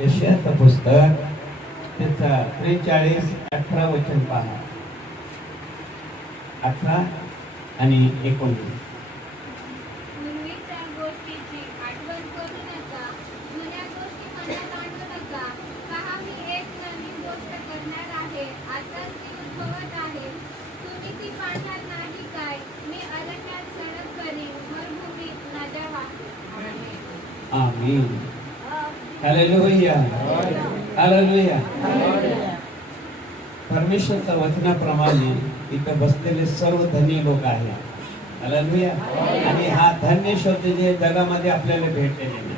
यशाचं पुस्तक त्याचा 43:18 वचन पहा. 18 आणि 19. पूर्वीच्या गोष्टीची आठवण करू नका, जुन्या गोष्टी मनात आणू नका. पहा, मी एक नवीन गोष्ट करणार आहे, आताच ती उद्भवत आहे. तुम्ही ती पाहणार नाही काय? मी अरण्यात सडक करीन, मरुभूमीत नद्या वाहवीन. आमीन. हालेलुया. हालेलुया. परमेश्वरच्या वचनाप्रमाणे इथं बसलेले सर्व धनी लोक आहेत. हालेलुया. आणि हा धन्य शब्द जे जगामध्ये आपल्याला भेटलेले नाही,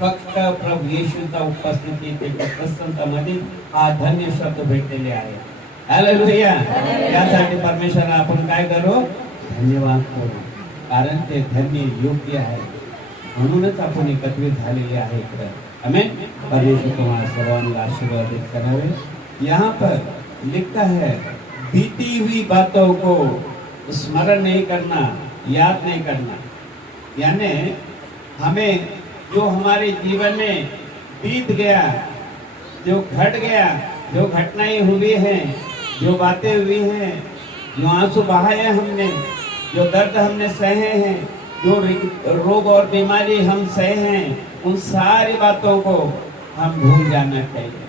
फक्त प्रभू येशूचा उपस्थिती त्याच्या प्रसन्नतामध्ये हा धन्य शब्द भेटलेले आहे. हालेलुया. यासाठी परमेश्वराला आपण काय करू? धन्यवाद करू, कारण ते धन्य योग्य आहे. म्हणूनच आपण एकत्रित झालेले आहे. आमेन. परमेश्वर तुम्हाला सर्वांना आशीर्वादित करावे. यहाँ पर लिखा है, बीती हुई बातों को स्मरण नहीं करना, याद नहीं करना, यानी हमें जो हमारे जीवन में बीत गया, जो घट गया, जो घटनाएं हुई हैं, जो बातें हुई हैं, जो आंसू बहाए हमने, जो दर्द हमने सहे हैं, जो रोग और बीमारी हम सहे हैं, उन सारी बातों को हम भूल जाना चाहिए.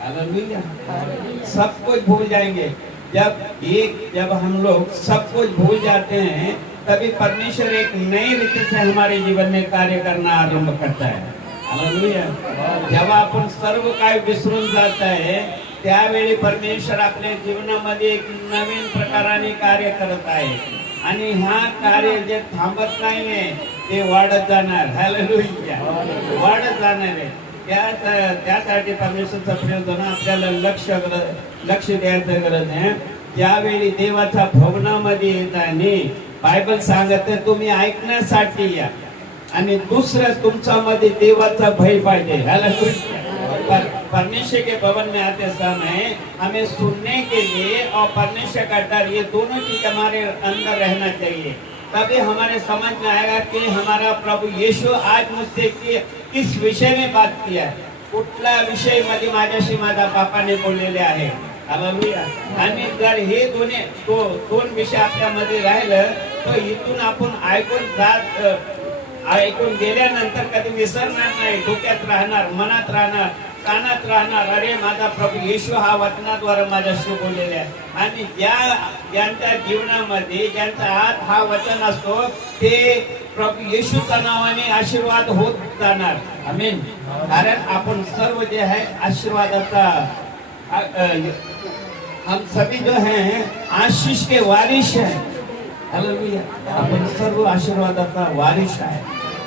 हालेलुया. सब कुछ भूल जाएंगे. जब हम लोग सब कुछ भूल जाते हैं, तभी परमेश्वर एक नई रीति से हमारे जीवन में कार्य करना आरंभ करता है. हालेलुया. जेव्हा आपण सर्व काय विसरून जात आहे, त्यावेळी परमेश्वर आपल्या जीवनामध्ये एक नवीन प्रकाराने कार्य करत आहे. आणि हा कार्य जे थांबत नाहीये ते वाढत जाणार. हालेलुया. वाढत जाणार आहे. त्यासाठी परमेश्वरचं प्रयोजन आपल्याला लक्ष द्यायचं गरज आहे. ज्यावेळी देवाच्या भवनामध्ये येताना बायबल सांगते तुम्ही ऐकण्यासाठी या, आणि दुसरं तुमच्यामध्ये देवाचा भय पाहिजे. हालेलुया. परमेश्वर के भवन में आते समय हमें सुनने के लिए और परमेश्वर का डर, ये दोनों चीज हमारे अंदर रहना चाहिए. तभी हमारे समझ में आएगा कि हमारा प्रभु यीशु आज मुझसे किस विषय में बात किया, कुठला विषय मध्ये माझ्याशी माझ्या बापाने बोललेले आहे. हालेलुया. आणि जर हे दोन विषय आपल्यामध्ये राहिलं तर इथून आपण ऐकून गेल्यानंतर कधी विसरणार नाही. डोक्यात राहणार, मनात राहणार, कानात राहणार. अरे माझा प्रभू येशू हा वचनाद्वारे माझ्याशी बोललेला आहे. आणि ज्यांच्या जीवनामध्ये ज्यांचा हात हा वचन असतो ते प्रभू येशूच्या नावाने आशीर्वाद होत जाणार. आमीन. कारण आपण सर्व जे आहे आशीर्वादाचा, हम सभी जो हैं आशीष के वारिस हैं. हालेलुया. आपण सर्व आशीर्वादाचा वारिस आहे.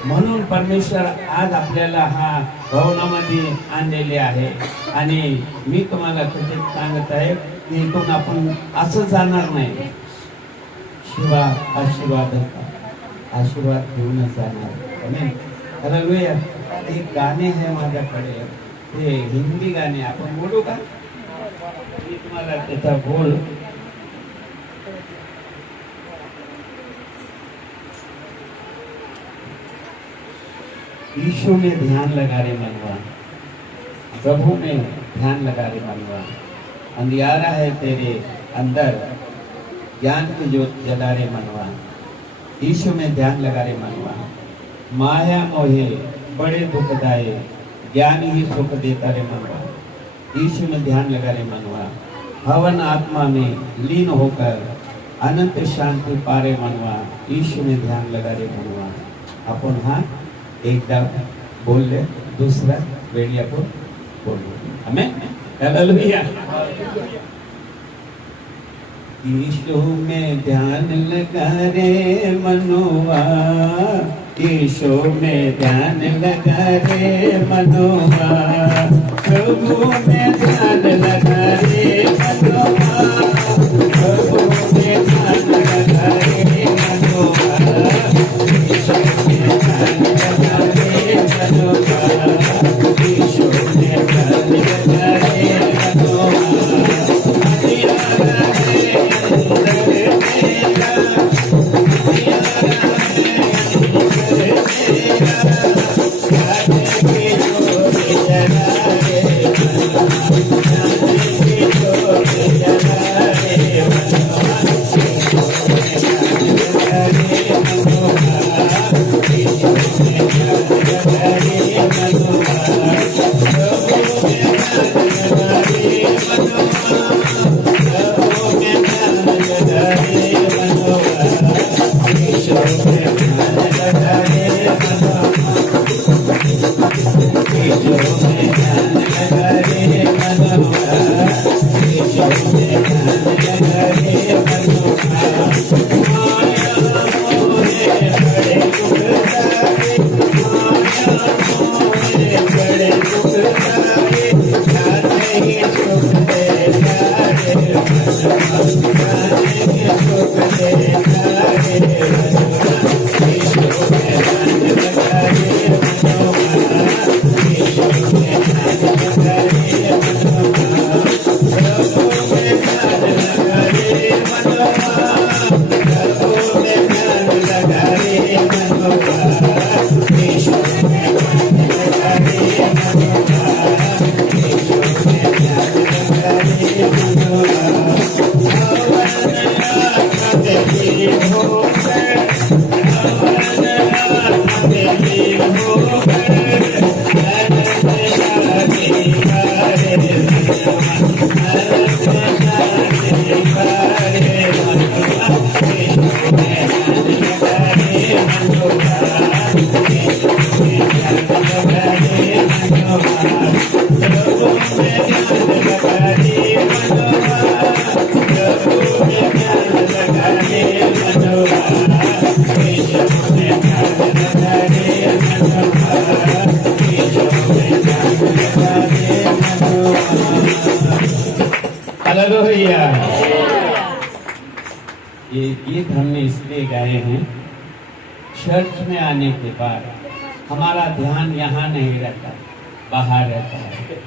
म्हणून परमेश्वर आज आपल्याला हा भवनामध्ये आणलेले आहे. आणि मी तुम्हाला कुठे सांगत आहे की इथून आपण असं जाणार नाही, शिवा आशीर्वाद घेऊनच जाणार. हालेलुया. एक गाणे आहे माझ्याकडे, ते हिंदी गाणे आपण बोलू का? मी तुम्हाला त्याचा बोल यीशु में ध्यान लगा रे मनवा, प्रभु में ध्यान लगा रे मनवा, अंधियारा है तेरे अंदर, ज्ञान की ज्योत जला रे मनवा. यीशु में ध्यान लगा रे मनवा, माया मोहे बड़े दुखदाये, ज्ञान ही सुख देता रे मनवा. यीशु में ध्यान लगा रे मनवा, हवन आत्मा में लीन होकर अनंत शांति पारे मनवा. यीशु में ध्यान लगा रे मनवा. आपण हा एकदा बोलले, दुसरा वेळी आपण बोलू. आमेन. हालेलुया. यीशु में ध्यान लगा रे मनवा, यीशु में ध्यान लगा रे मनवा, प्रभु में ध्यान लगा रे मनवा, प्रभु में ध्यान लगा रे मनवा, यीशु में ध्यान लगा रे मनवा, यीशु में ध्यान लगा रे मनवा. हालेलुया। ये गीत हमने इसलिए गाए हैं, चर्च में आने के बाद हमारा ध्यान यहाँ नहीं रहता, बाहर रहता है।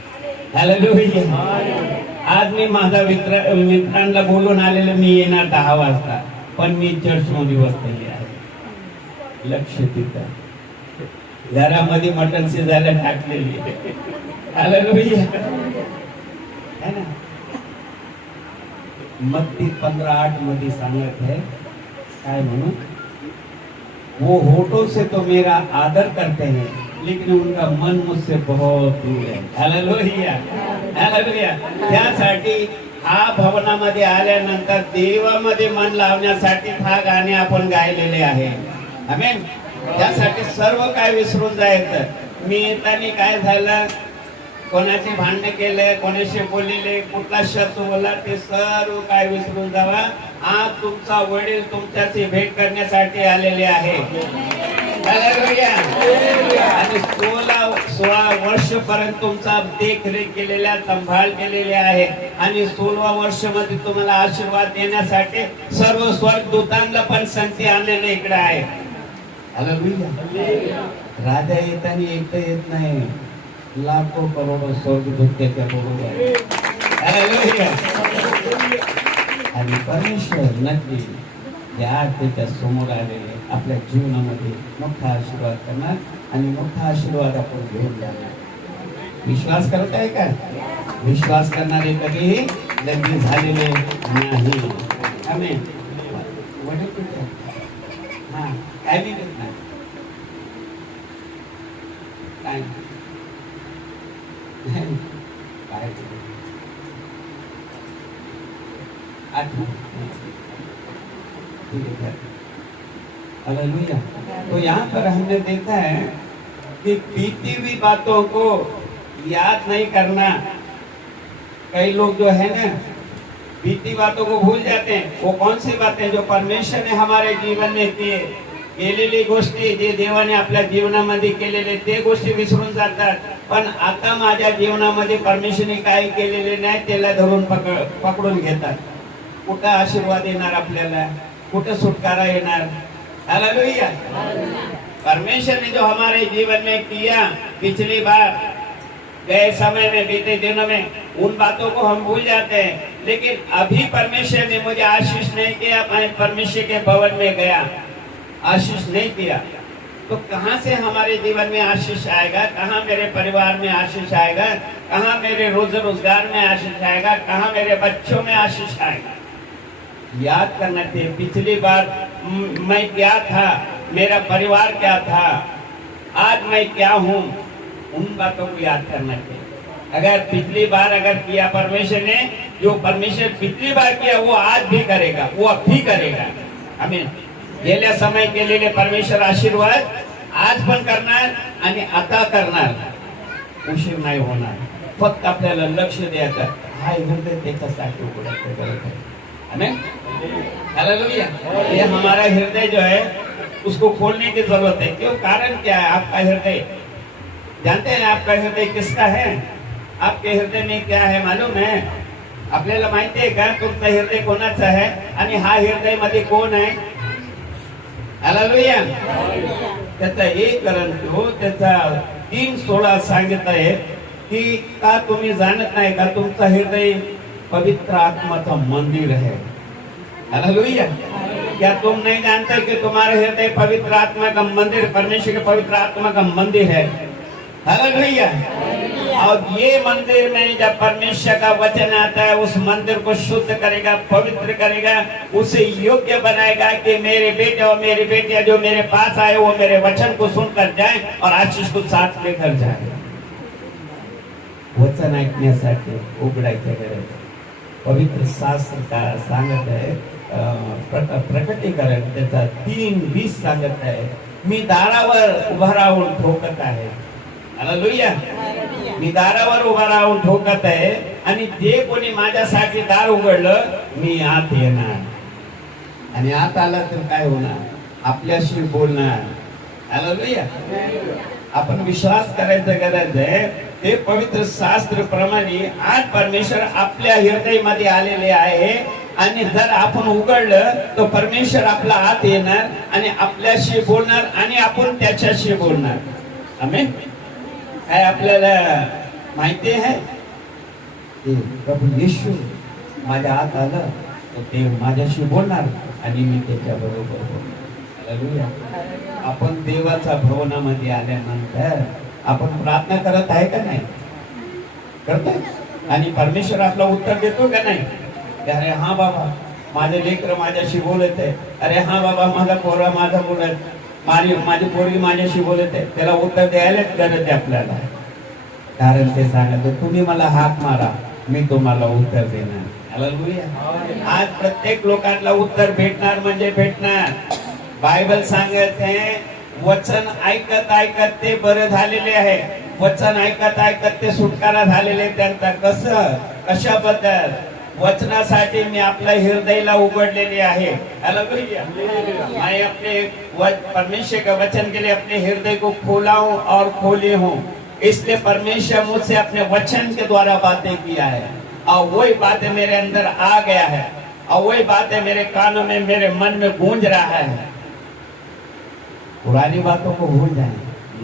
हालेलुया। आज मी माझा मित्रांना बोलून आलेलं, मी येणार 10 वाजता, पण मी चर्च मध्ये बसलेली आहे. लक्ष तिथं घरामध्ये मटण शिजायला टाकलेली. हालेलुया, है ना. मत्ती 15:8 मध्ये सांगत है, काय म्हणून, वो होठों से तो मेरा आदर करते हैं लेकिन उनका मन मुझसे बहुत दूर है. Hallelujah, hallelujah. त्यासाठी हा भवनामध्ये आल्यानंतर देवामध्ये मन लावण्यासाठी हा गाणे आपण गायलेले आहे. आमेन. त्यासाठी सर्व काय विसरून जायचं. मी येताना काय झालं, कोणाचे भांडण केले, कोणाशी बोललेले, कुठला शब्द बोलला, ते सर्व काय विसरून जावा. आज तुमचा वडील तुमच्याशी भेट करण्यासाठी आलेले आहे. हालेलुया. आणि 16 वर्षपर्यंत तुमचा देखरेख केलेल्या, सांभाळ केलेले आहे. आणि 16व्या वर्षामध्ये तुम्हाला आशीर्वाद देण्यासाठी सर्व स्वर्गदूतांना पण संधी आणलेले इकडे आहे. हालेलुया. राजा येताना एकटं येत नाही, लाखो करोडो स्वर्गदूत त्याच्या बरोबर. हालेलुया. आणि परमेश्वर नक्की या त्याच्या समोर आलेले आपल्या जीवनामध्ये मोठा आशीर्वाद करणार आणि मोठा आशीर्वाद आपण घेऊन जाणार. विश्वास करत आहे का? विश्वास करणारे कधीही लग्न झालेले नाही. आमेन. वडील कुठे? हा, काय नाही देत नाही, काय काय हालेलुया. तो यहाँ पर हमने देखा है कि बीती हुई बातों को याद नहीं करना. कई लोग जो है ना, बीती बातों को भूल जाते हैं. वो कौन सी बातें जो परमेश्वर ने हमारे जीवन में किए, केलेली गोष्टी, जे देवाने आपल्या जीवनामध्ये केलेले ते गोष्टी विसरून जातात. पण आता माझ्या जीवनामध्ये परमेश्वरने काय केलेले नाही त्याला धरून पकडून घेतात. कुठं आशीर्वाद येणार आपल्याला, कुठं सुटकारा येणार. हालेलुया. परमेश्वर ने जो हमारे जीवन में किया पिछली बार, गए समय में, बीते दिनों में, उन बातों को हम भूल जाते हैं. लेकिन अभी परमेश्वर ने मुझे आशीष नहीं किया, मैं परमेश्वर के भवन में गया, आशीष नहीं किया, तो कहां से हमारे जीवन में आशीष आएगा? कहां मेरे परिवार में आशीष आएगा? कहां मेरे रोजगार में आशीष आएगा? कहां मेरे बच्चों में आशीष आएगा? याद करना चाहिए पिछली बार मैं क्या था, मेरा परिवार क्या था, आज मैं क्या हूँ. उन बातों को याद करना चाहिए. अगर पिछली बार अगर किया परमेश्वर ने, जो परमेश्वर पिछली बार किया वो आज भी करेगा, वो अब भी करेगा. आमीन. गेल्या समय केलेले परमेश्वर आशीर्वाद आज पण करणार आणि आता करणार. उशीर नाही होणार. फक्त आपल्याला लक्ष द्यायचं. हा हृदय त्याच्यासाठी उघडायचं गरज आहे. आमीन. हालेलुया. ये हमारा हृदय जो है उसको खोलने की जरूरत है. क्यों? कारण क्या है? आपका हृदय जानते हैं, आपका हृदय किसका है? आपके हृदय में क्या है मालूम है? आपल्याला माहिती आहे का तुमचा हृदय कोणाचा आहे आणि हा हृदय मध्ये कोण आहे? हालेलुया. त्याचा 1 कोरिन्थियोस त्याचा 3:16 सांगत आहे की का तुम्ही जाणत नाही का तुमचा हृदय पवित्र आत्मा का मंदिर है. हालेलुया. क्या तुम नहीं जानते कि तुम्हारा हृदय पवित्र आत्मा का मंदिर, परमेश्वर के पवित्र आत्मा का मंदिर है? हालेलुया. और ये मंदिर में जब परमेश्वर का वचन आता है उस मंदिर को शुद्ध करेगा, पवित्र करेगा, उसे योग्य बनाएगा कि मेरे बेटे और मेरी बेटियां जो मेरे पास आए वो मेरे वचन को सुनकर जाएं और आशीष को साथ लेकर जाएं। वचन ऐकण्यासाठी उघडायचं गरज, पवित्र शास्त्र का सांगत आहे, प्रकटीकरण त्याचा 3:20 सांगत आहे, मी दारावर उभा राहून ठोकत आहे. हालेलुया. मी दारावर उभा राहून ठोकत आहे आणि जे कोणी माझ्यासाठी दार उघडलं मी आत येणार आणि आत आला तर काय होणार, आपल्याशी बोलणार. हालेलुया. आपण विश्वास करायचा गरज आहे. ते पवित्र शास्त्र प्रमाणे आज परमेश्वर आपल्या हृदयामध्ये आलेले आहे आणि जर आपण उघडलं तर परमेश्वर आपला आत येणार आणि आपल्याशी बोलणार आणि आपण त्याच्याशी बोलणार. आमेन. काय आपल्याला माहिती आहे की प्रभू येशू माझ्या आत आलं तर ते माझ्याशी बोलणार आणि मी त्याच्या बरोबर बोलणार. हालेलुया. आपण देवाच्या भवनामध्ये आल्यानंतर आपण प्रार्थना करत आहे का नाही, करतोय, आणि परमेश्वर आपला उत्तर देतो का नाही. अरे हा बाबा माझे लेकर माझ्याशी बोलत आहे, अरे हा बाबा माझा पोरा माझा बोलत, माझी पोरगी माझ्याशी बोलत आहे, त्याला उत्तर द्यायलाच गरज आहे आपल्याला. कारण ते सांगत तुम्ही मला हाक मारा मी तुम्हाला उत्तर देणार. हालेलुया. आज प्रत्येक लोकांना उत्तर भेटणार म्हणजे भेटणार. बायबल सांगत आहे वचन ऐकत ऐकत ते बरे झालेले आहे, वचन ऐकत ऐकत ते सुटकारा झालेले. त्यांचा कशाबद्दल, वचनासाठी मी आपल्या हृदयाला उघडलेले आहे. हालेलुया. मैं अपने परमेश्वर का वचन के लिए अपने हृदय को खोला हूं और खोली हूं, इसलिए परमेश्वर मुझसे अपने वचन के द्वारा बातें किया है और वही बातें मेरे अंदर आ गया है और वही बातें मेरे कानों में मेरे मन में गूंज रहा है. पुरानी बातों को भूल जाएं,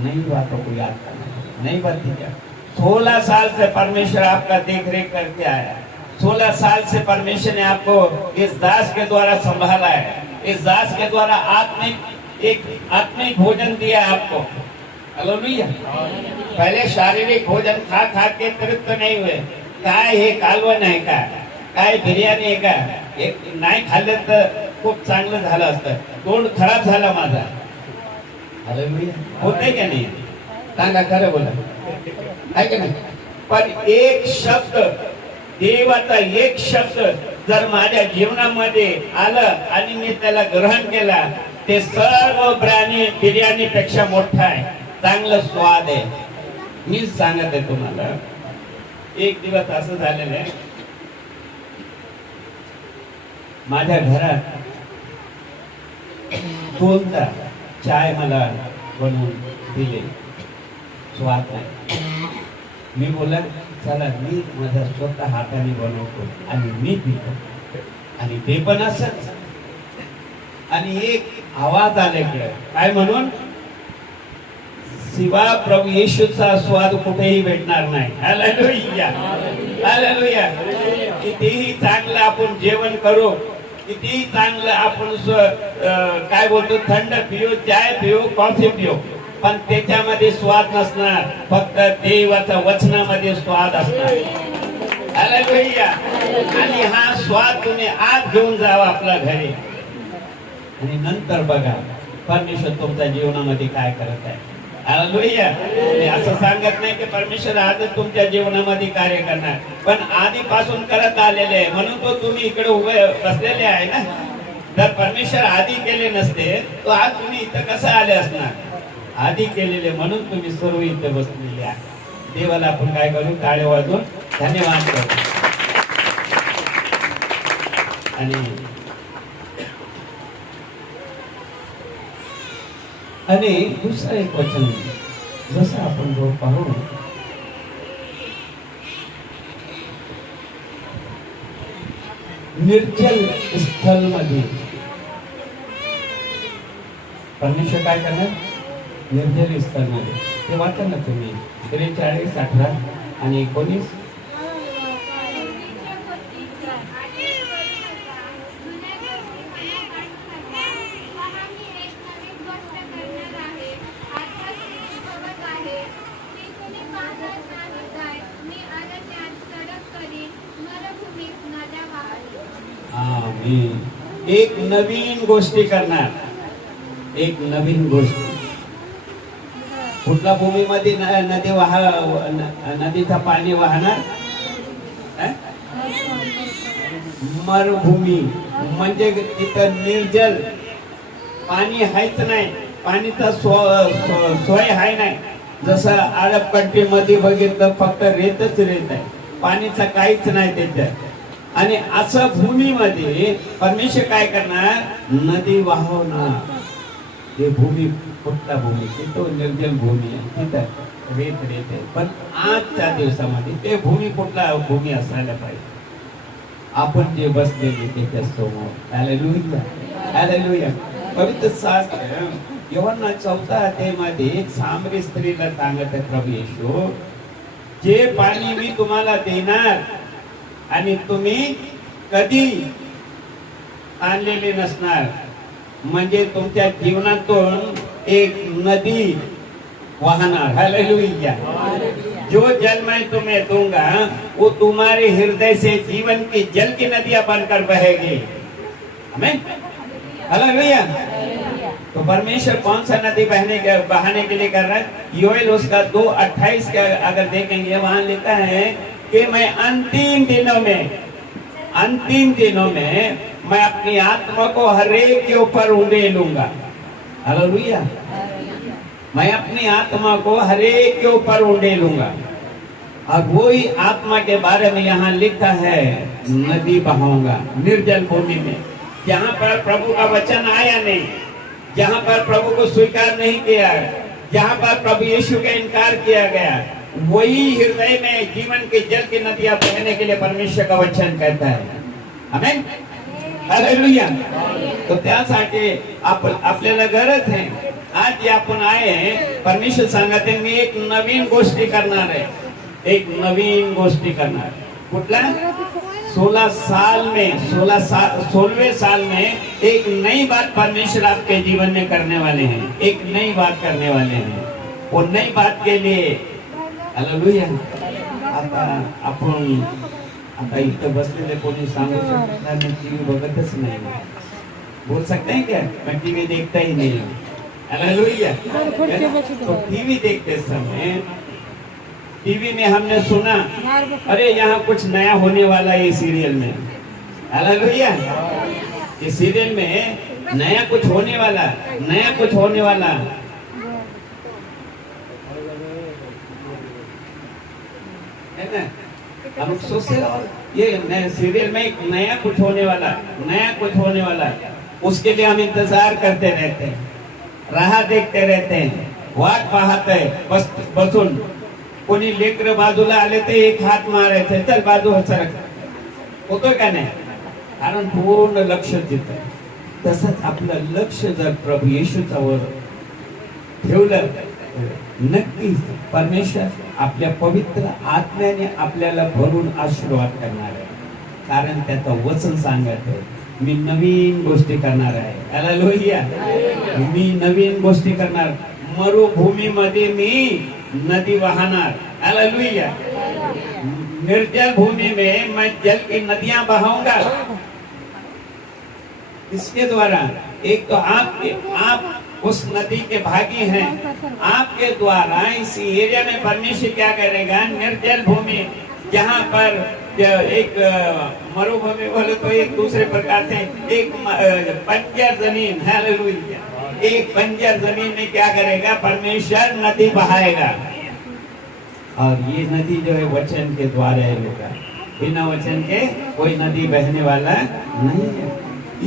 नई बातों को याद करना. नई बात क्या, 16 साल से परमेश्वर आपका देख रेख करके आया. 16 साल से परमेश्वर ने आपको इस दास के द्वारा संभाला है. इस दास के द्वारा आत्मिक भोजन दिया आपको. हालेलुया. पहले शारीरिक भोजन खा खा के तृप्त नहीं हुए. काय हे कालवण आहे का, काय बिर्याणी आहे का, एक नाही खाल्लं तर खूप चांगलं झालं असतं, तोंड खराब झाला माझा. हालेलुया. होते का नाही, सांगा खरं बोला, आहे का नाही. पण एक शब्द, देवाचा एक शब्द जर माझ्या जीवनामध्ये आलं आणि मी त्याला ग्रहण केला, ते सर्व बिर्याणी पेक्षा मोठा आहे, चांगलं स्वाद आहे. मी सांगत आहे तुम्हाला. एक दिवस असं झालेलं आहे, माझ्या घरात दोनदा चाय मला बनवून दिले, स्वाद नाही. मी बोला चला मी माझ्या स्वतः हाताने बनवतो आणि मी पितो, आणि ते पण असंच. आणि एक आवाज आल्याकडे काय म्हणून, शिवा प्रभू येशूचा स्वाद कुठेही भेटणार नाही. हालेलुया. हालेलुया. कितीही चांगलं आपण जेवण करू, कितीही चांगलं आपण काय बोलतो, थंड पिऊ, चाय पिऊ, कॉफी पिऊ, पण त्याच्यामध्ये स्वाद नसणार, फक्त देवाच्या वचनामध्ये स्वाद असणार. हालेलुया. आणि हा स्वाद तुम्ही आज घेऊन जावा आपल्या घरी, आणि नंतर बघा परमेश्वर तुमच्या जीवनामध्ये काय करत आहे. हालेलुया. मी असं सांगत नाही की परमेश्वर आजच तुमच्या जीवनामध्ये कार्य करणार, पण आधीपासून करत आलेले आहे म्हणून तो तुम्ही इकडे उभे बसलेले आहे ना. जर परमेश्वर आधी केले नसते तर आज तुम्ही इथं कसं आले असणार. आधी केलेले म्हणून तुम्ही सर्व इथे बसलेले आहे. देवाला आपण काय करू, टाळ्या वाजवून धन्यवाद करू. आणि दुसरं एक वचन जसं आपण जो पाहू, निर्जल स्थल मध्ये परमेश्वर काय करणार, निर्जल स्थल मध्ये. ते वाचा ना तुम्ही 43, 18 आणि 19. एक नवीन गोष्टी करणार, एक नवीन गोष्ट. कुठल्या भूमीमध्ये नदीचा पाणी वाहणार? मरुभूमी, म्हणजे तिथं निर्जल पाणी हायच नाही, पाणीचा सोय हाय नाही. जसं अरब कंट्री मध्ये बघितलं फक्त रेतच रेत आहे, पाणीचा काहीच नाही त्याच्यात. आणि असं भूमीमध्ये परमेश्वर काय करणार? नदी वाहवणार. हे भूमी कुठला भूमी? तो निर्जल भूमी आहे, तिथं रेत रेत आहे. पण आजच्या दिवसामध्ये ते भूमी कुठला भूमी असायला पाहिजे? आपण जे बसलेले त्याच्या समोर. Hallelujah, hallelujah. पवित्र शास्त्र योहन्ना 4 अध्यायामध्ये एक सामरी स्त्रीला सांगत आहे प्रभू येशू, जे पाणी मी तुम्हाला देणार आणि तुम्ही कधी आणलेले नसणार, म्हणजे तुमच्या जीवनातून एक नदी वाहणार. हालेलुया. जो जल मैं तुम्हें दूंगा वो तुम्हारे हृदय से जीवन की जल की नदियां बनकर बहेगी. आमीन, हालेलुया. तो परमेश्वर कौन सा नदी बहाने के लिए कर रहा है? योएल उसका 2:28 का अगर देखेंगे, वहां लिखा है कि मैं अंतिम दिनों में मैं अपनी आत्मा को हर एक के ऊपर उंडेलूंगा. हालेलुया. मैं अपनी आत्मा को हर एक के ऊपर उंडेलूंगा. और वही आत्मा के बारे में यहाँ लिखा है, नदी बहाऊंगा निर्जल भूमि में. जहाँ पर प्रभु का वचन आया नहीं, जहाँ पर प्रभु को स्वीकार नहीं किया, जहाँ पर प्रभु यीशु का इनकार किया गया, वही हृदय में जीवन के जल की नदियां बहने के लिए परमेश्वर का वचन कहता है. आमेन, हालेलुया. तो त्यासाठी आपल्याला गरज आहे. आज जे आपण आहे, परमेश्वर सांगते मी एक नवीन गोष्टी करणार आहे, एक नवीन गोष्टी करणार. कुठला? 16वें साल में एक नई बात परमेश्वर आपके जीवन में करने वाले हैं. एक नई बात करने वाले हैं. वो नई बात के लिए हालेलुया. आता इथं बसलेले कोणी सांगू शकत नाही मी टीव्ही बघतच नाही. बोल सकते हैं क्या? मैं टीवी देखता ही नहीं. हालेलुया. तो टीवी देखते समय टीवी में हमने सुना, अरे यहाँ कुछ नया होने वाला है ये सीरियल में. हालेलुया. ये सीरियल में नया कुछ होने वाला, नया कुछ होने वाला. है ना? हम सोचते ये नए सीरियल में एक नया कुछ होने वाला, नया कुछ होने वाला. उसके लिए हम इंतजार करते रहते हैं, राह देखते रहते हैं, वाट पाहते बसून. कोणी लेकर बाजूला आले ते एक हात मारायचे, चल बाजूला सरक. होतोय का नाही? कारण पूर्ण लक्ष तिथं. तसंच आपलं लक्ष जर प्रभू येशूच्या वर ठेवलं, नक्कीच परमेश्वर आपल्या पवित्र आत्म्याने आपल्याला भरून आशीर्वाद करणार आहे. कारण त्याचं वचन सांगत आहे, मी नवीन गोष्टी करणार आहे. हालेलुया. मी नवीन गोष्टी करणार. मरुभूमीमध्ये मी नदी बहाणार. हालेलुया. निर्जल भूमि में मैं जल की नदियां बहाऊंगा. इसके द्वारा एक तो आप उस नदी के भागी हैं. आपके द्वारा इस एरिया में परमेश्वर क्या करेगा? निर्जल भूमि, जहाँ पर एक मरुभूमि बोले तो एक दूसरे प्रकार से एक बंजर जमीन. हालेलुया. एक बंजर जमीन में क्या करेगा? परमेश्वर नदी बहाएगा. और ये नदी जो है वचन के द्वारा है बेटा. बिना वचन के कोई नदी बहने वाला नहीं है.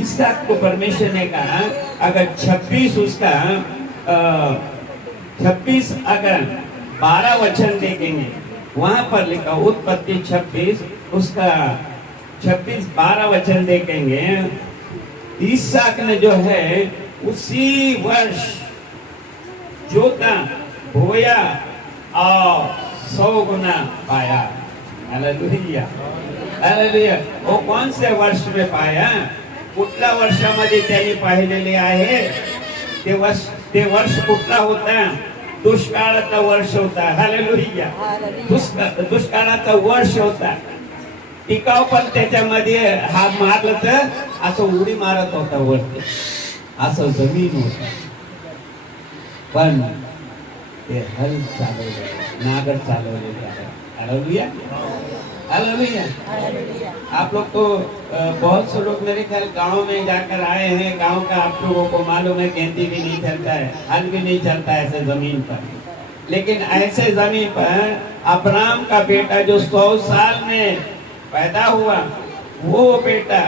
इसहाक को परमेश्वर ने कहा, अगर 26 उसका 26 अगर 12 वचन देखेंगे, वहां पर लिखा उत्पत्ति 26 उसका 26-12 वचन देखेंगे. इसहाक ने जो है उसी वर्ष जोता, बोया और 100 गुना पाया. हालेलुया. हालेलुया. वो कौन से वर्ष में पाया? कुठल्या वर्षामध्ये त्यांनी पाहिलेले आहे? ते वर्ष कुठला होता? दुष्काळाचा वर्ष होता. हालेलुया. दुष्काळाचा वर्ष होता. टिकाव पण त्याच्यामध्ये हा मारलं तर असं उडी मारत होता वरती, असं जमीन होत. पण ते हल चालवले, नागर चालवलेले आहे. Hallelujah, hallelujah. आप लोग तो बहुत से लोग मेरे ख्याल गांव में जाकर आए हैं. गांव का आप लोगों को मालूम है गेंदी भी नहीं चलता है, हल भी नहीं चलता है ऐसे जमीन पर. लेकिन ऐसे जमीन पर अब्राहम का बेटा जो 100 साल में पैदा हुआ, वो बेटा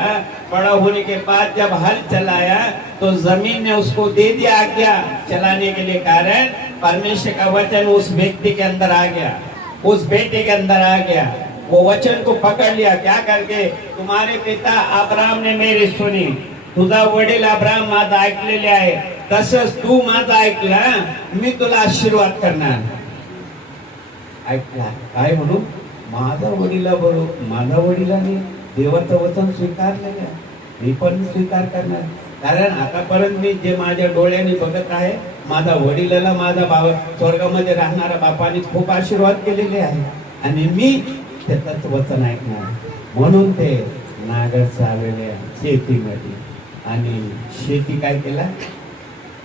बड़ा होने के बाद जब हल चलाया तो जमीन ने उसको दे दिया आज्ञा चलाने के लिए. कारण परमेश्वर का वचन उस व्यक्ति के अंदर आ गया, उस बेटे के अंदर आ गया. वो वचन को पकड़ लिया. क्या करके? तुम्हारे पिता अब्राहम ने मेरी सुनी, तुझा वडील अब्राहम माझा ऐकलेले आहे, तसंच तू माझा ऐकला, मी तुला आशीर्वाद करणार. ऐकला काय म्हणू? माझा वडिलांनी देवाचं वचन स्वीकारलेलं आहे, मी पण स्वीकार करणार. कारण आतापर्यंत मी जे माझ्या डोळ्यांनी बघत आहे, माझा वडिलाला माझा बाबा स्वर्गामध्ये राहणारा बापाने खूप आशीर्वाद केलेले आहे आणि मी त्याच वचन ऐकणार. म्हणून ते नागर चालवले शेतीमध्ये आणि शेती काय केला?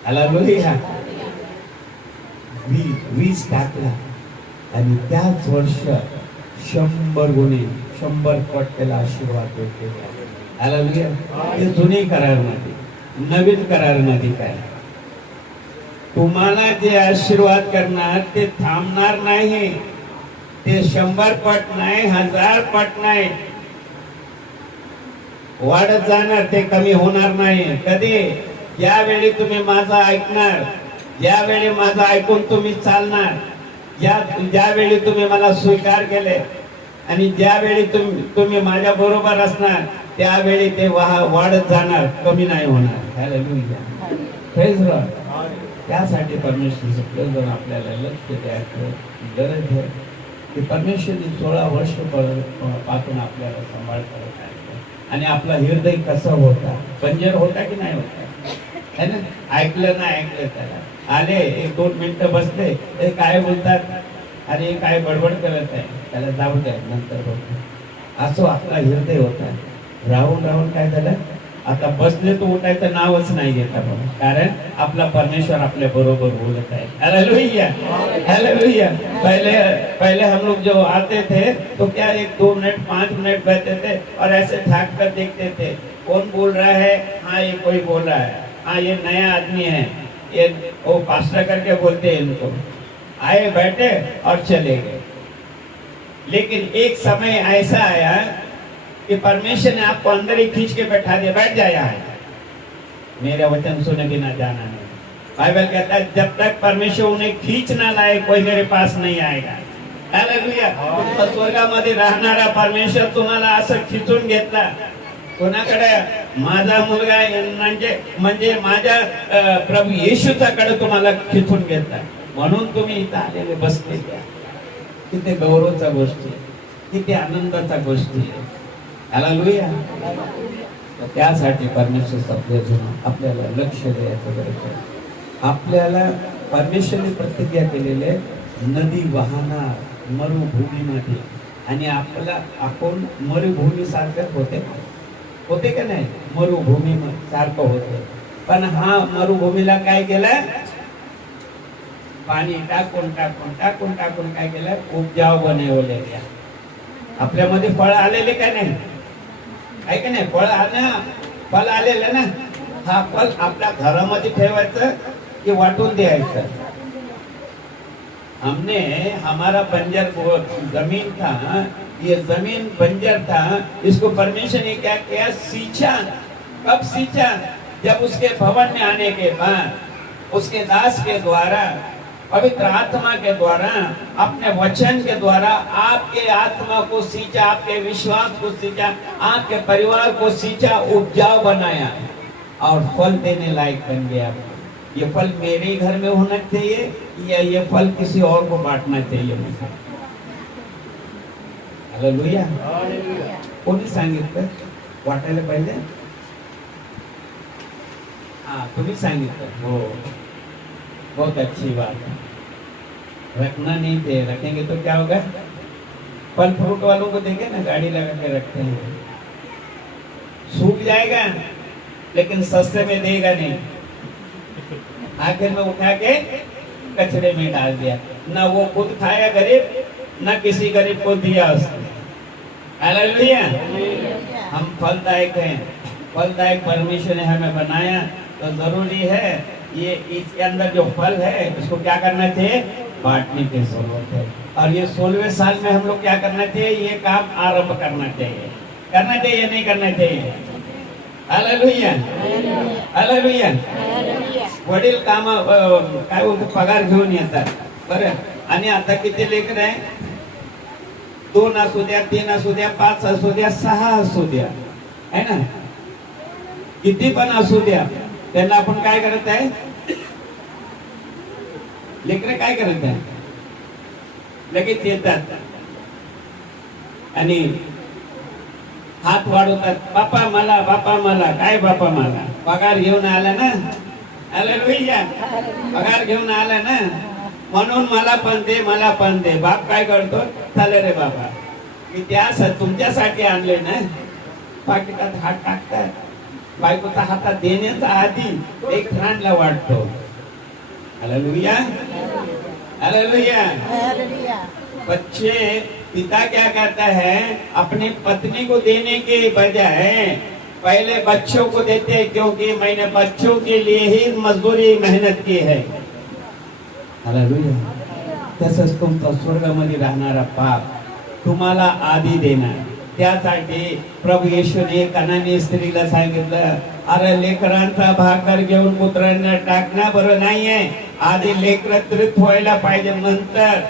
हालेलुया, वीज टाकला आणि त्याच वर्ष 100 गुणे 100 पट त्याला आशीर्वाद भेटले. हालेलुया. ते जुने करारमध्ये. नवीन करारमध्ये काय? तुम्हाला जे आशीर्वाद करणार ते थांबणार नाही. ते 100 पट नाही, 1000 पट नाही, वाढत जाणार, ते कमी होणार नाही. कधी? ज्यावेळी तुम्ही माझा ऐकणार, ज्यावेळी माझा ऐकून तुम्ही चालणार, ज्यावेळी तुम्ही मला स्वीकार केले आणि ज्यावेळी तुम्ही माझ्या बरोबर असणार, त्यावेळी ते वाढत जाणार, कमी नाही होणार. Hallelujah, praise Lord. त्यासाठी परमेश्वर आपल्याला लक्ष द्यायचं गरज आहे की परमेश्वरने 16 वर्ष पासून आपल्याला सांभाळ करत आहे आणि आपला हृदय कसा होता, बंजर होता की नाही होता, है ना? ऐकलं ना ऐकलं, त्याला आले 1-2 मिनिटं बसले, ते काय बोलतात, अरे काय बडबड करत आहे, त्याला जाऊ द्या नंतर बोलतो, असं आपला हृदय होता. राहून राहून काय झालं, आता बसले तो उठायचं नावच नाही घेता बघा. कारण आपला परमेश्वर आपल्या बरोबर बोलत आहे. Hallelujah, hallelujah. पहले हम लोग जो आते थे तो क्या 1-2 मिनट 5 मिनट बैठते थे और ऐसे झाँक कर देखते थे, कौन बोल रहा है, हाँ ये कोई बोल रहा है, हाँ ये नया आदमी है, ये वो पास्टर करके बोलते हैं इनको. आए बैठे और चले गए. लेकिन एक समय ऐसा आया कि परमेश्वर ने आपको अंदर ही खींच के बैठा दिया, बैठ जाया है, मेरा वचन सुने बिना जाना नहीं. बाइबल कहता है जब तक परमेश्वर उन्हें खींच ना लाए कोई मेरे पास नहीं आएगा. हालेलुया. स्वर्गामध्ये राहणारा परमेश्वर तुम्हाला असं खिचून घेतला. कोणाकडे? माझा मुलगा म्हणजे माझ्या प्रभू येशूच्याकडे तुम्हाला खिचून घेतला. म्हणून तुम्ही इथं आलेले बसले. किती गौरवचा गोष्टी, किती आनंदाचा गोष्टी आहे. हालेलुया. त्यासाठी परमेश्वर आपल्याला लक्ष द्यायचं गरज आहे. आपल्याला परमेश्वरने प्रतिज्ञा केलेले नदी वाहणार मरुभूमीमध्ये आणि आपण मरुभूमी सारखं होते का नाही? मरुभूमी सारखं होते. पण हा मरुभूमीला काय केलं? पाणी टाकून काय केलं? उपजाऊ बनवले. आपल्यामध्ये फळ आलेले का नाही? आहे का नाही? फळ आलेलं ना. हा फळ आपल्या घरामध्ये ठेवायचं की वाटून द्यायचं? हमारा बंजर जमीन था, ये जमीन बंजर था, इसको परमेश्वर ने क्या किया? सींचा. कब सींचा? जब उसके भवन में आने के बाद उसके दास के द्वारा, पवित्र आत्मा के द्वारा, अपने वचन के द्वारा आपके आत्मा को सींचा, आपके विश्वास को सींचा, आपके परिवार को सींचा, उपजाऊ बनाया और फल देने लायक बन गया. ये फल मेरे घर में होना चाहिए या ये फल किसी और को बांटना चाहिए मुझे? हालेलुया. कोणी सांगितलं वाटायला पाहिजे? हाँ, तुम्ही सांगितलं. हो, बहुत अच्छी बात है. रखना नहीं थे, रखेंगे तो क्या होगा? फल फ्रूट वालों को देखे ना, गाड़ी लगा के रखते हैं, सूख जाएगा लेकिन सस्ते में देगा नहीं, आखिर में उठा के कचरे में डाल दिया, ना वो खुद खाया गरीब, ना किसी गरीब को दिया उसने। हालेलुया। हम फलदायक हैं, फलदायक परमेश्वर ने हमें बनाया, तो जरूरी है ये इसके अंदर जो फल है उसको क्या करना चाहिए, बांटने की जरूरत है। और ये 16वें साल में हम लोग क्या करना चाहिए, ये काम आरंभ करना चाहिए, करना चाहिए नहीं करना चाहिए। Hallelujah, hallelujah. वडील काम काय बोलतो पगार घेऊन येतात बरं, आणि आता किती लेकर आहे, 2 असू द्या, 3 असू द्या, 5 असू द्या, 6 असू द्या, है ना, किती पण असू द्या, त्यांना आपण काय करत आहे, लेकरं काय करत आहे, लगेच येतात आणि हात वाढवतात, बापा मला, बापा मला, काय बापा मला, पगार घेऊन आला ना, हालेलुया, पगार घेऊन आला ना, म्हणून मला पण दे, मला पण दे। बाप काय करतो, चाले रे बाबा, मी त्या तुमच्यासाठी आणले ना, पाकिटात हात टाकतात, बायकोचा हातात देण्याचा आधी एक फ्रांडला वाटतो। Hallelujah, hallelujah. बच्चे, पिता क्या कहता है, अपनी पत्नी को देने के बजाय पहले बच्चों को देते हैं, क्योंकि मैंने बच्चों के लिए ही मजदूरी मेहनत की है। हालेलुया। तसंच तुमचा स्वर्गामध्ये राहणारा बाप तुम्हाला आधी देणार, त्यासाठी प्रभू येशूने कनानी स्त्रीला सांगितलं, अरे लेकरांचा भाकर घेऊन पुत्रांना टाकणं बरं नाहीये, आधी लेकर तृप्त व्हायला पाहिजे नंतर।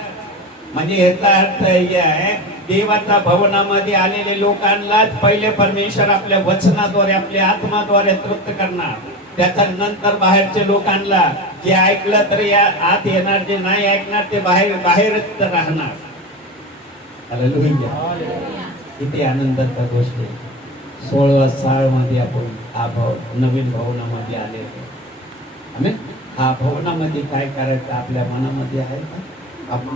म्हणजे याचा अर्थ हे आहे, देवाच्या भवनामध्ये आलेले लोकांनाच पहिले परमेश्वर आपल्या वचनाद्वारे, आपल्या आत्माद्वारे तृप्त करणार, त्याच्यानंतर बाहेरच्या लोकांना, जे ऐकलं तर या आत येणार, जे नाही ऐकणार ते बाहेरच राहणार। हालेलुया। किती आनंदाचा गोष्ट आहे। 16व्या सालमध्ये आपण नवीन भवनामध्ये आले होते। आम्ही हा भवनामध्ये काय करायचं आपल्या मनामध्ये आहे का? आपण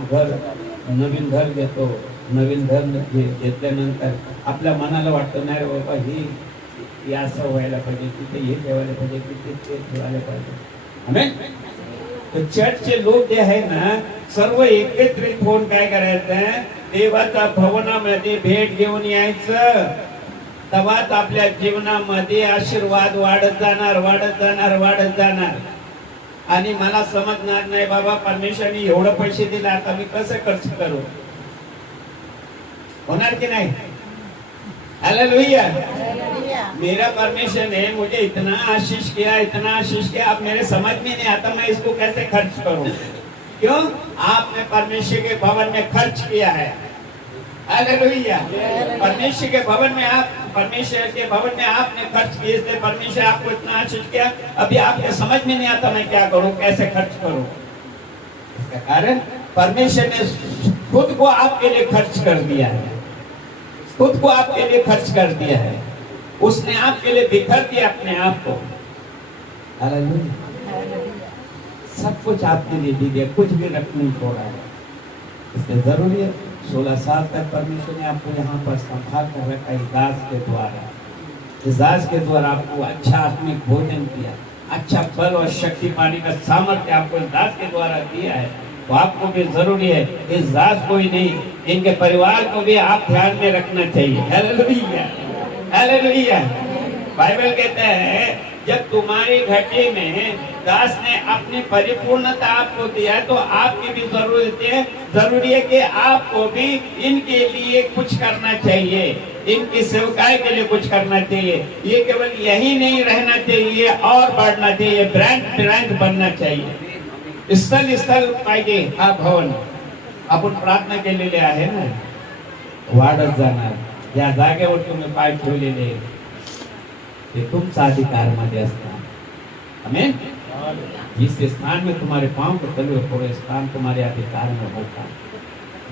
नवीन घर घेतो, नवीन घर घेतल्यानंतर आपल्या मनाला वाटतं नाही रे बाबा, ही असं व्हायला पाहिजे, तिथे हे ठेवायला पाहिजे, तिथे ते ठेवायला पाहिजे। आमेन। तर चर्चचे लोक जे आहे ना, सर्व एकत्रित होऊन काय करायचं, देवाच्या भवनामध्ये भेट घेऊन यायचं, तेव्हाच आपल्या जीवनामध्ये आशीर्वाद वाढत जाणार, वाढत जाणार, वाढत जाणार। आणि मला समजणार नाही बाबा, परमेश्वराने एवढं पैसे दिले, आता मी कसं खर्च करू, होणार की नाही? हालेलुया। मेरा परमेश्वर ने मुझे इतना आशीष किया, इतना आशीष किया, अब मेरे समझ में नहीं आता मैं इसको कैसे खर्च करूं। क्यों? आपने परमेश्वर के भवन में खर्च किया है। हालेलुया। परमेश्वर के भवन में आपने खर्च किए थे, परमेश्वर आपको इतना आशीष किया, अभी आपके समझ में नहीं आता मैं क्या करूं, कैसे खर्च करूं। इसका कारण परमेश्वर ने खुद को आपके लिए खर्च कर दिया है, खुद को आपके लिए खर्च कर दिया है, उसने आपके लिए बिखर दिया अपने आप को। हालेलुया। सब कुछ आपके लिए दे दिया, कुछ भी रख नहीं छोड़ा है। इसलिए जरूरी है 16 साल तक परमेश्वर ने आपको यहाँ पर संभाल कर रखा, इस दास के द्वारा, इस दास के द्वारा आपको अच्छा आत्मिक भोजन किया, अच्छा फल और शक्ति पाने का सामर्थ्य आपको इस दास के द्वारा दिया है। तो आपको भी जरूरी है, इस दास को ही नहीं, इनके परिवार को भी आप ध्यान में रखना चाहिए। Hallelujah, hallelujah. बाइबल कहता है, जब तुम्हारी घटी में दास ने अपनी परिपूर्णता आपको दिया, तो आपकी भी जरूरी है कि आपको भी इनके लिए कुछ करना चाहिए, इनकी सेवकाई के लिए कुछ करना चाहिए। ये केवल यही नहीं रहना चाहिए, और बढ़ना चाहिए, ब्रांच बनना चाहिए। स्थल पाहिजे हा भवन। आपण प्रार्थना केलेली आहे ना, वाढत जाणार। या जागेवर तुम्ही पाय ठेवलेले ते तुमचा अधिकार मध्ये असणार। आमेन। जिस स्थान में तुम्हारे पांव को तले हो, वो स्थान तुम्हारे अधिकार में होगा।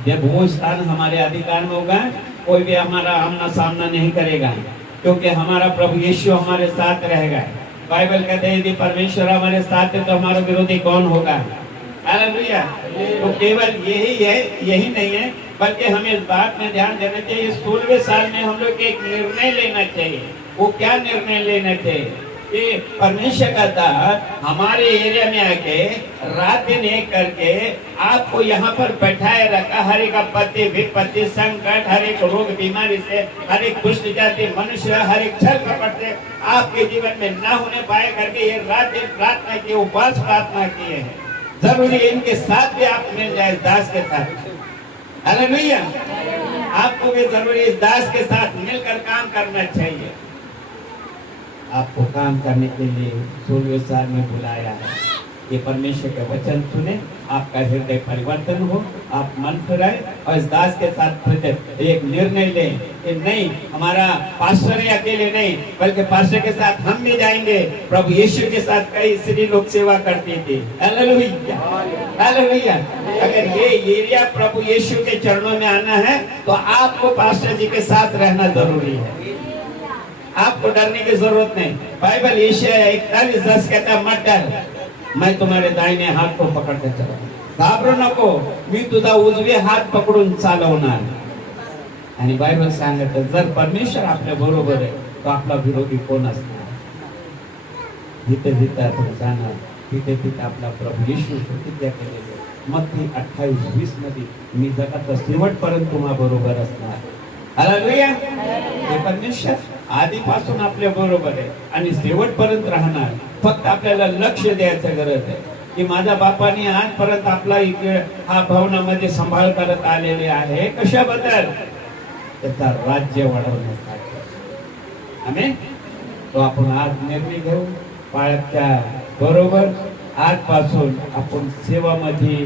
जब वो स्थान हमारे अधिकार में होगा, कोई भी हमारा आमना सामना नहीं करेगा, क्योंकि हमारा प्रभु यीशु हमारे साथ रहेगा। बाइबल कहते हैं, यदि परमेश्वर हमारे साथ है तो हमारा विरोधी कौन होगा। हालेलुया। तो केवल यही है, यही नहीं है, बल्कि हमें इस बात में ध्यान देना चाहिए, इस 16वें साल में हम लोग एक निर्णय लेना चाहिए। वो क्या निर्णय लेना चाहिए कि परमेश्वर का दास हमारे एरिया में आके रात दिन एक करके आपको यहाँ पर बैठाए रखा, हर एक आपत्ति विपत्ति संकट, हर एक रोग बीमारी से, हर एक दुष्ट जाति मनुष्य, हर एक छल कपट से आपके जीवन में न होने पाए करके ये रात दिन प्रार्थना की, उपवास प्रार्थना किए हैं। जरूरी है इनके साथ भी आप मिल जाए, दास के साथ। हालेलुया। आपको भी जरूरी इस दास के साथ मिलकर काम करना चाहिए। आपको काम करने के लिए 16वें साल में बुलाया है। ये परमेश्वर के वचन सुने, आपका हृदय परिवर्तन हो, आप मन फिराए और इस दास के साथ एक निर्णय लें कि नहीं, हमारा पास्टर ही अकेले नहीं बल्कि पास्टर के साथ हम भी जाएंगे। प्रभु यीशु के साथ कई स्त्री लोग सेवा करती थी। Hallelujah, hallelujah. अगर ये एरिया प्रभु यीशु के चरणों में आना है तो आपको पास्टर जी के साथ रहना जरूरी है। आपको डरने की जरूरत नहीं। बाइबल यशायाह 41:10 कहता है, मत डर, मैं तुम्हारे दाहिने हाथ को पकडते चला, घाबरू नको, मी तुझा उजवे हात पकडून चालवणार। आणि बायबल सांगत, जर परमेश्वर आपल्या बरोबर आहे तो आपला विरोधी कोण असणार? जिथे जिथे आपण जाणार तिथे तिथे आपला प्रभू येशू प्रतिज्ञा मत्ती 28:20 मध्ये, मी जगाचा शेवटपर्यंत तुम्हा बरोबर असणार। हालेलुया। हे परमेश्वर आधीपासून आपल्या बरोबर आहे आणि शेवटपर्यंत राहणार। फक्त आपल्याला लक्ष द्यायचं गरज आहे की माझ्या बापाने आजपर्यंत आपला इकडे हा भवनामध्ये सांभाळ करत आलेले आहे। कशाबद्दल? त्याचा राज्य वाढवण्यासाठी। आमेन। तो आपण आज निर्णय घेऊ, बाळकच्या बरोबर आजपासून आपण सेवामध्ये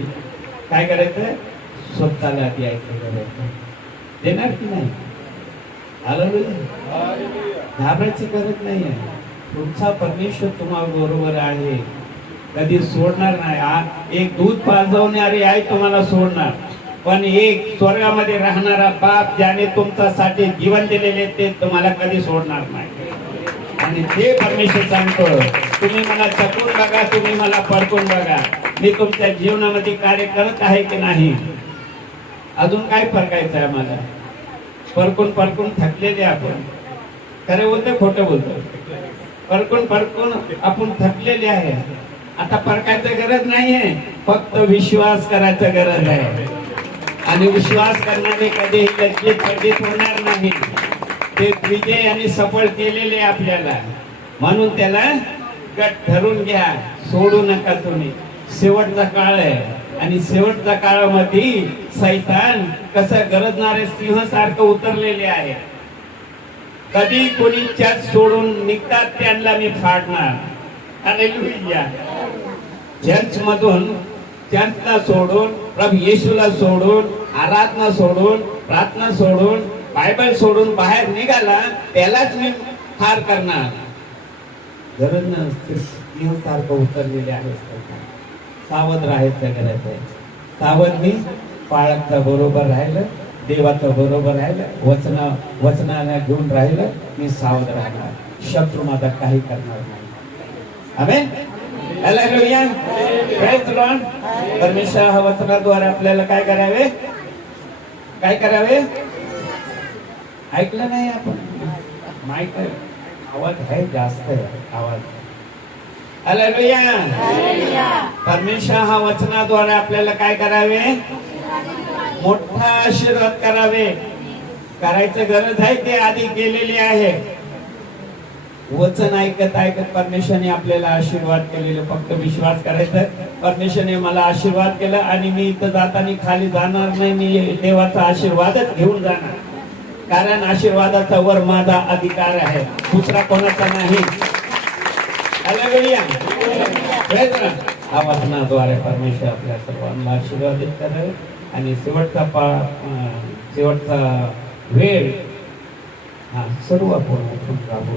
काय करायचं? स्वतःला द्यायचं गरज देणार की नाही? हालेलुया। घाबरायची गरज नाही आहे। तुमचा परमेश्वर तुम्हा बरोबर आहे, कधी सोडणार नाही। एक दूध पाजवणारी आई तुम्हाला सोडणार, पण एक स्वर्गामध्ये राहणारा बाप ज्याने तुमच्यासाठी जीवन दिलेले ते तुम्हाला कधी सोडणार नाही। आणि ते परमेश्वर सांगतो, तुम्ही मला चकून बघा, तुम्ही मला परखून बघा, मी तुमच्या जीवनामध्ये कार्य करत आहे की नाही। अजून काय परखायचं आहे आम्हाला? परकून परकून थकलेले आपण, खरे बोलतो खोटं बोलतो, परकून परकून आपण थकलेले आहे। आता परकायचं गरज नाहीये, फक्त विश्वास करायचं गरज आहे। आणि विश्वास करणारे कधीही लज्जित पतित होणार नाही। ते विजय आणि सफळ केलेले आपल्याला, म्हणून त्याला गट धरून घ्या, सोडू नका तुम्ही। शेवटचा काळ आहे आणि शेवटच्या काळामध्ये सैतान कसं गरजणारे सिंह सारखं उतरलेले आहे। कधी कोणी चर्च सोडून निघतात त्यांना मी फाडणार। हालेलुया। चर्च मधून, चर्चला सोडून, प्रभू येशूला सोडून, आराधना सोडून, प्रार्थना सोडून, बायबल सोडून बाहेर निघाला त्यालाच मी फार करणार। गरज नसते, सिंह सारखं उतरलेले आहे। सावध राहायचं गरज आहे। सावध मी पाळकच्या बरोबर राहिलं, देवाच्या बरोबर राहिलं, वचनाला घेऊन राहिलं, मी सावध राहणार। शत्रू माझा काही करणार नाही। आमेन। हालेलुया। Praise the Lord. परमेश्वर हा वचनाद्वारे आपल्याला काय करावे? काय करावे? ऐकलं नाही आपण? माईक आवाज आहे, जास्त आहे आवाज। हालेलुया। परमेश्वर हा वचनाद्वारे आपल्याला काय करावे? मोठा आशीर्वाद करावे। करायचं गरज आहे, ते आधी केलेली आहे। वचन ऐकत ऐकत परमेश्वरने आपल्याला आशीर्वाद केलेले, फक्त विश्वास करायचा। परमेश्वरने मला आशीर्वाद केला आणि मी इथं जाताना खाली जाणार नाही, मी देवाचा आशीर्वादच घेऊन जाणार, कारण आशीर्वादाचा वर माझा अधिकार आहे, दुसरा कोणाचा नाही। हालेलुया। वचनाद्वारे परमेश्वर आपल्या सर्वांना आशीर्वादित करावे आणि शेवटचा वेळ सर्व आपण राहू।